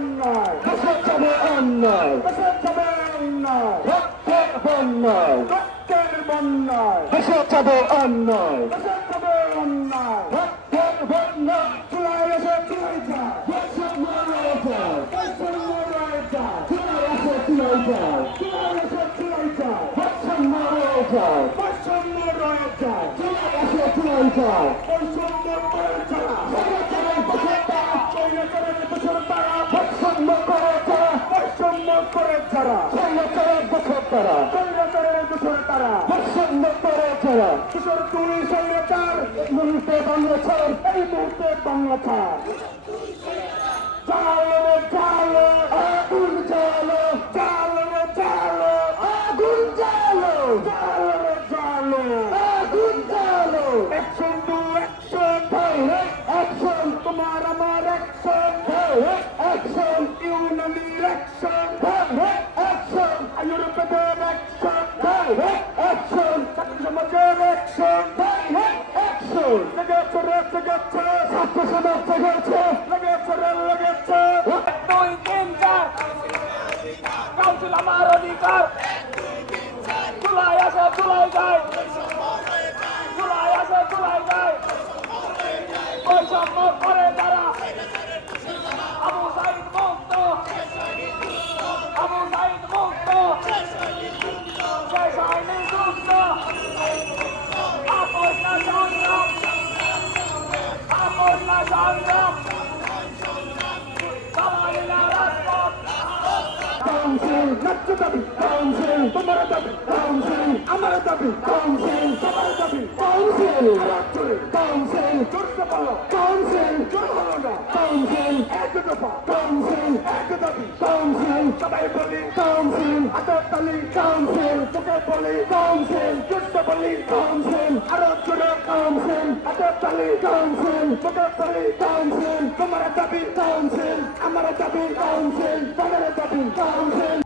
অন্যায় দেশে যাবে অন্যায় দেশে যাবে অন্যায় রক্তের বন্যায় রক্তের বন্যায় দেশে যাবে অন্যায় দেশে যাবে অন্যায় রক্তের বন্যায় চুলায় এসে চুলাই যায় বৈষম্য রয়ে যায় বৈষম্য রয়ে যায় চুলায় আসে চুলাই যায় চুলায় এসে চুলাই যায় বৈষম্য রয়ে যায় বৈষম্য রয়ে যায় চুলায় আসে চুলাই যায় বৈষম্য করে যারা স্বৈরাচারের দেশে তারা স্বৈরাচারের দেশের তারা বৈষম্য করে যারা বৈষম্য করে যারা স্বৈরাচারের দেশে তারা স্বৈরাচারের দেশের তারা বৈষম্য করে যারা কিশোর তুই স্বৈরাচার এই মুহূর্তে বাংলা ছাড় এই মুহূর্তে বাংলা ছাড় চালো রে চালো আগুন জ্বালো চালো রে চালো আগুন জ্বালো চালো রে চালো আগুন জ্বালো action to action direct action তোমার আমার অ্যাকশন ডাইরেক্ট অ্যাকশন ইউনানির অ্যাকশন ডাইরেক্ট অ্যাকশন আয়ুর্বেদের অ্যাকশন ডাইরেক্ট অ্যাকশন ছাত্র সমাজের অ্যাকশন ডাইরেক্ট অ্যাকশন লেগেছে রে লেগেছে ছাত্র সমাজ জেগেছে লেগেছে রে লেগেছে 2, 3, 4 কাউন্সিল আমার অধিকার চুলাই আসে চুলাই যায় চুলাই আসে চুলাই যায় বৈষম্য করে যারা আবু সাইদ মুক্ত আবু সাইদ মুক্ত শেষ হয়নি যুদ্ধ আপোষ না সংগ্রাম আপোষ না সংগ্রাম বাঙালিরা রাজপথ কাউন্সিল ন্যায্য দাবি কাউন্সিল তোমার দাবি কাউন্সিল আমার দাবি কাউন্সিল সবার দাবি কাউন্সিল রাত্রে কাউন্সিল জোরসে বলো কাউন্সিল জোর হলো না কাউন্সিল এক দফা কাউন্সিল এক দাবি কাউন্সিল সবাই বলি কাউন্সিল হাতের তালি কাউন্সিল তোকে বলি কাউন্সিল জোরসে বলি কাউন্সিল আরো জোরে কাউন্সিল হাতের তালি কাউন্সিল তোকে বলি কাউন্সিল তোমার দাবি কাউন্সিল আমার দাবি কাউন্সিল তাদের দাবি কাউন্সিল